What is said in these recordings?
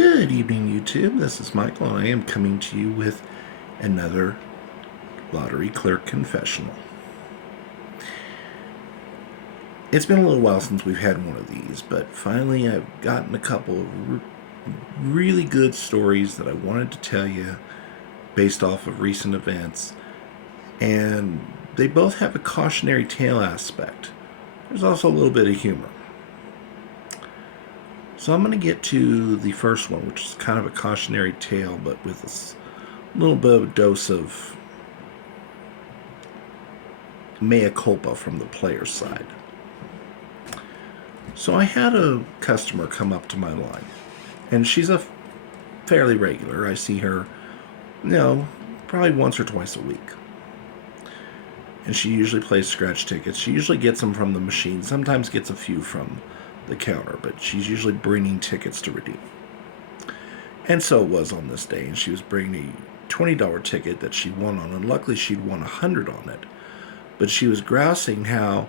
Good evening, YouTube. This is Michael, and I am coming to you with another Lottery Clerk Confessional. It's been a little while since we've had one of these, but finally I've gotten a couple of really good stories that I wanted to tell you based off of recent events, and they both have a cautionary tale aspect. There's also a little bit of humor. So I'm going to get to the first one, which is kind of a cautionary tale, but with a little bit of a dose of mea culpa from the player's side. So I had a customer come up to my line, and she's a fairly regular. I see her, probably once or twice a week. And she usually plays scratch tickets. She usually gets them from the machine, sometimes gets a few from the counter, but she's usually bringing tickets to redeem. And so it was on this day, and she was bringing a $20 ticket that she won on, and luckily she'd won $100 on it. But she was grousing how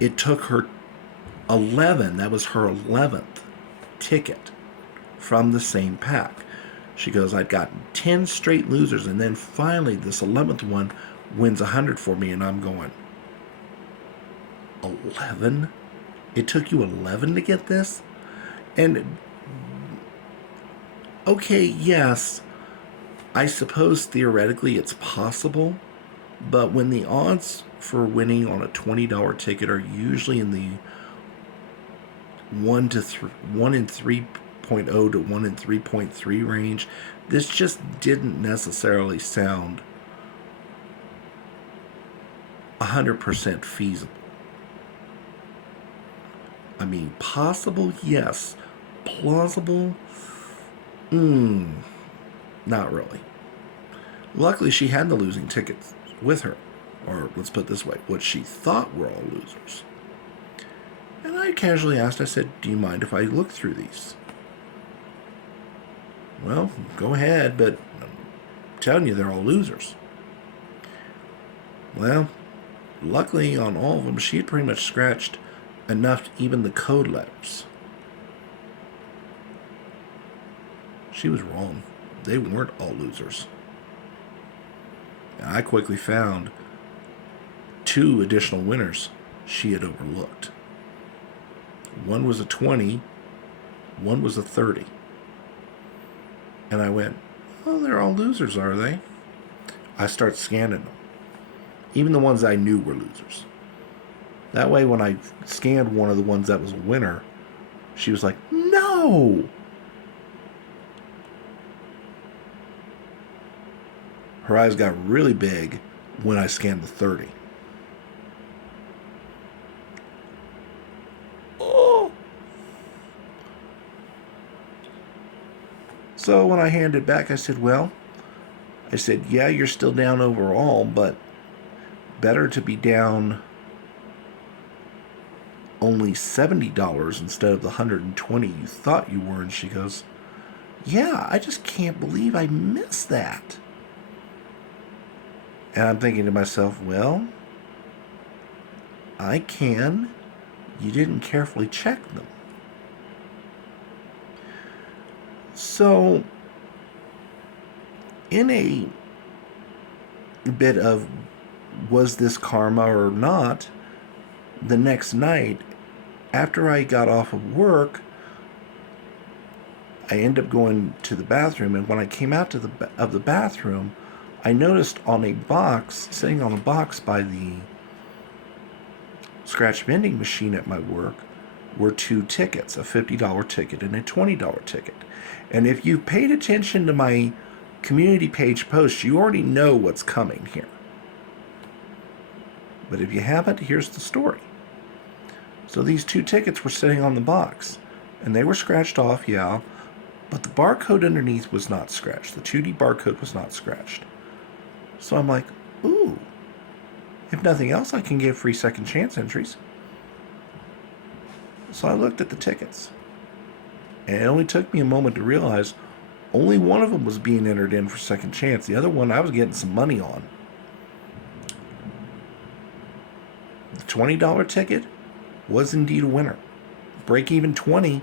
it took her 11, that was her 11th ticket from the same pack. She goes, I'd gotten 10 straight losers, and then finally this 11th one wins 100 for me, and I'm going, 11? It took you 11 to get this? And, okay, yes, I suppose theoretically it's possible, but when the odds for winning on a $20 ticket are usually in the 1 in 3.0 to 1 in 3.3 range, this just didn't necessarily sound 100% feasible. I mean, possible, yes. Plausible? Not really. Luckily, she had the losing tickets with her. Or, let's put it this way, what she thought were all losers. And I casually asked, I said, do you mind if I look through these? Well, go ahead, but I'm telling you, they're all losers. Well, luckily on all of them, she had pretty much scratched enough, even the code letters. She was wrong. They weren't all losers. And I quickly found 2 additional winners she had overlooked. One was a 20, one was a 30. And I went, oh, they're all losers, are they? I start scanning them. Even the ones I knew were losers. That way, when I scanned one of the ones that was a winner, she was like, no! Her eyes got really big when I scanned the 30. Oh! So when I handed it back, I said, yeah, you're still down overall, but better to be down only $70 instead of the $120 you thought you were. And she goes, yeah, I just can't believe I missed that. And I'm thinking to myself, well, I can. You didn't carefully check them. So, in a bit of was this karma or not, the next night, after I got off of work, I ended up going to the bathroom, and when I came out of the bathroom, I noticed on a box, sitting on a box by the scratch vending machine at my work, were 2 tickets, a $50 ticket and a $20 ticket. And if you've paid attention to my community page posts, you already know what's coming here. But if you haven't, here's the story. So these 2 tickets were sitting on the box, and they were scratched off, yeah, but the barcode underneath was not scratched. The 2D barcode was not scratched. So I'm like, ooh, if nothing else, I can get free second chance entries. So I looked at the tickets, and it only took me a moment to realize only one of them was being entered in for second chance. The other one I was getting some money on. The $20 ticket was indeed a winner. Break even 20.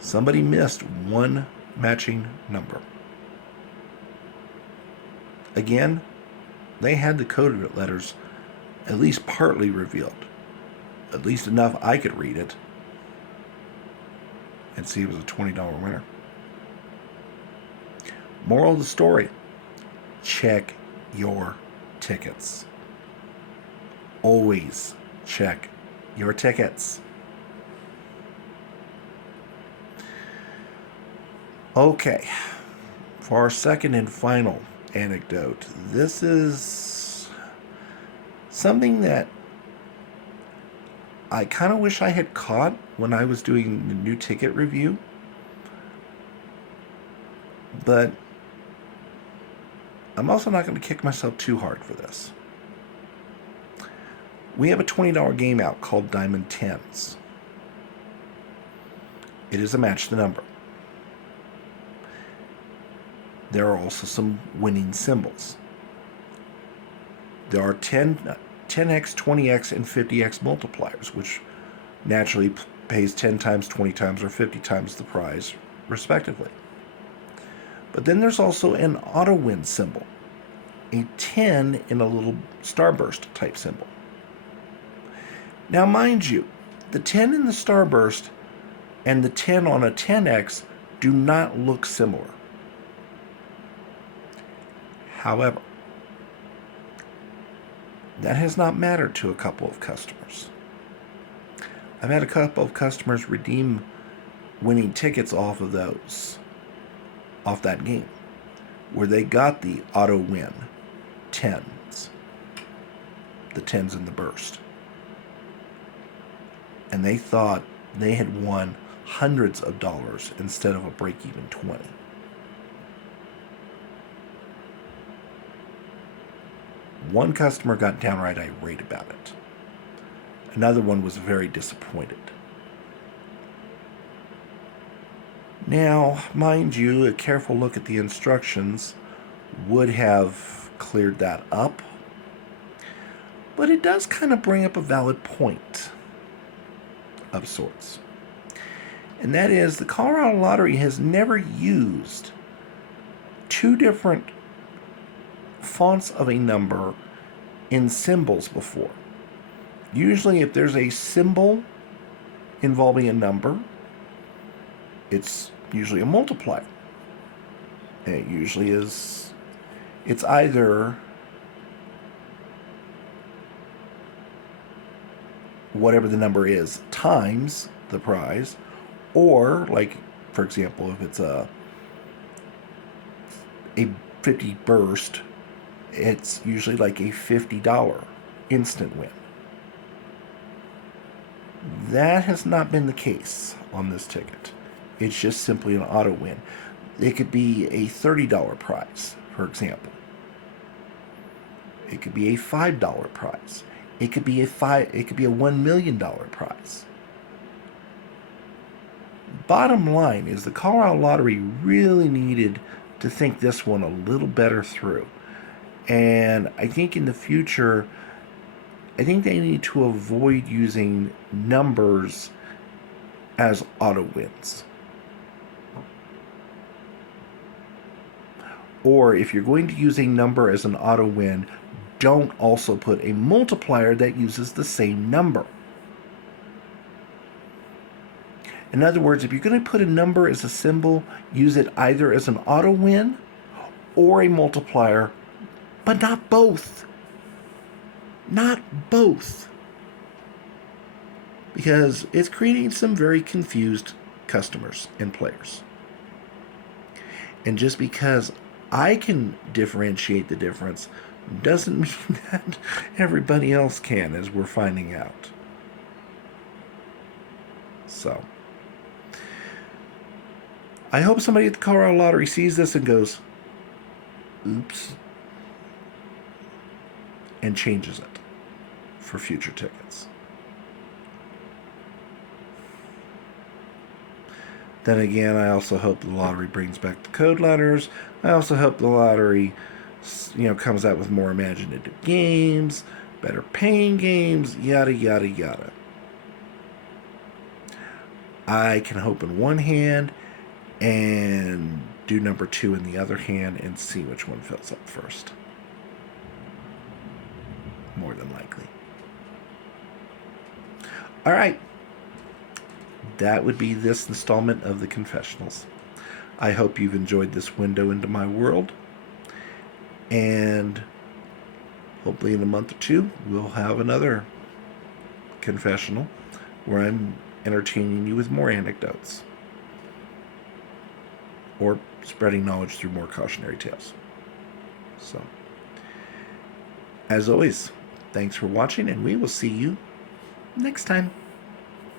Somebody missed one matching number. Again, they had the coded letters at least partly revealed. At least enough I could read it and see it was a $20 winner. Moral of the story, check your tickets. Always check your tickets. Okay, for our second and final anecdote, this is something that I kind of wish I had caught when I was doing the new ticket review, but I'm also not going to kick myself too hard for this. We have a $20 game out called Diamond Tens. It is a match the number. There are also some winning symbols. There are 10x, 20x, and 50x multipliers, which naturally pays 10 times, 20 times, or 50 times the prize, respectively. But then there's also an auto-win symbol, a 10 in a little starburst type symbol. Now, mind you, the 10 in the starburst and the 10 on a 10x do not look similar. However, that has not mattered to a couple of customers. I've had a couple of customers redeem winning tickets off that game, where they got the auto win 10s, the 10s in the burst. And they thought they had won hundreds of dollars instead of a break-even 20. One customer got downright irate about it. Another one was very disappointed. Now, mind you, a careful look at the instructions would have cleared that up, but it does kind of bring up a valid point of sorts. And that is, the Colorado Lottery has never used two different fonts of a number in symbols before. Usually if there's a symbol involving a number, it's usually a multiplier. And it usually is, it's either whatever the number is times the prize, or, like, for example, if it's a 50 burst, it's usually like a $50 instant win. That has not been the case on this ticket. It's just simply an auto win. It could be a $30 prize, for example. It could be a $5 prize. It could be a $1 million prize. Bottom line is, the Colorado Lottery really needed to think this one a little better through. And I think in the future, I think they need to avoid using numbers as auto wins. Or if you're going to use a number as an auto win, don't also put a multiplier that uses the same number. In other words, if you're going to put a number as a symbol, use it either as an auto win or a multiplier, but not both. Not both. Because it's creating some very confused customers and players. And just because I can differentiate the difference doesn't mean that everybody else can, as we're finding out. So, I hope somebody at the Colorado Lottery sees this and goes, oops, and changes it for future tickets. Then again, I also hope the lottery brings back the code letters. I also hope the lottery, comes out with more imaginative games, better paying games, yada, yada, yada. I can hope in one hand and do number 2 in the other hand and see which one fills up first. More than likely. All right. That would be this installment of the Confessionals. I hope you've enjoyed this window into my world. And hopefully in a month or 2, we'll have another confessional where I'm entertaining you with more anecdotes. Or spreading knowledge through more cautionary tales. So, as always, thanks for watching, and we will see you next time.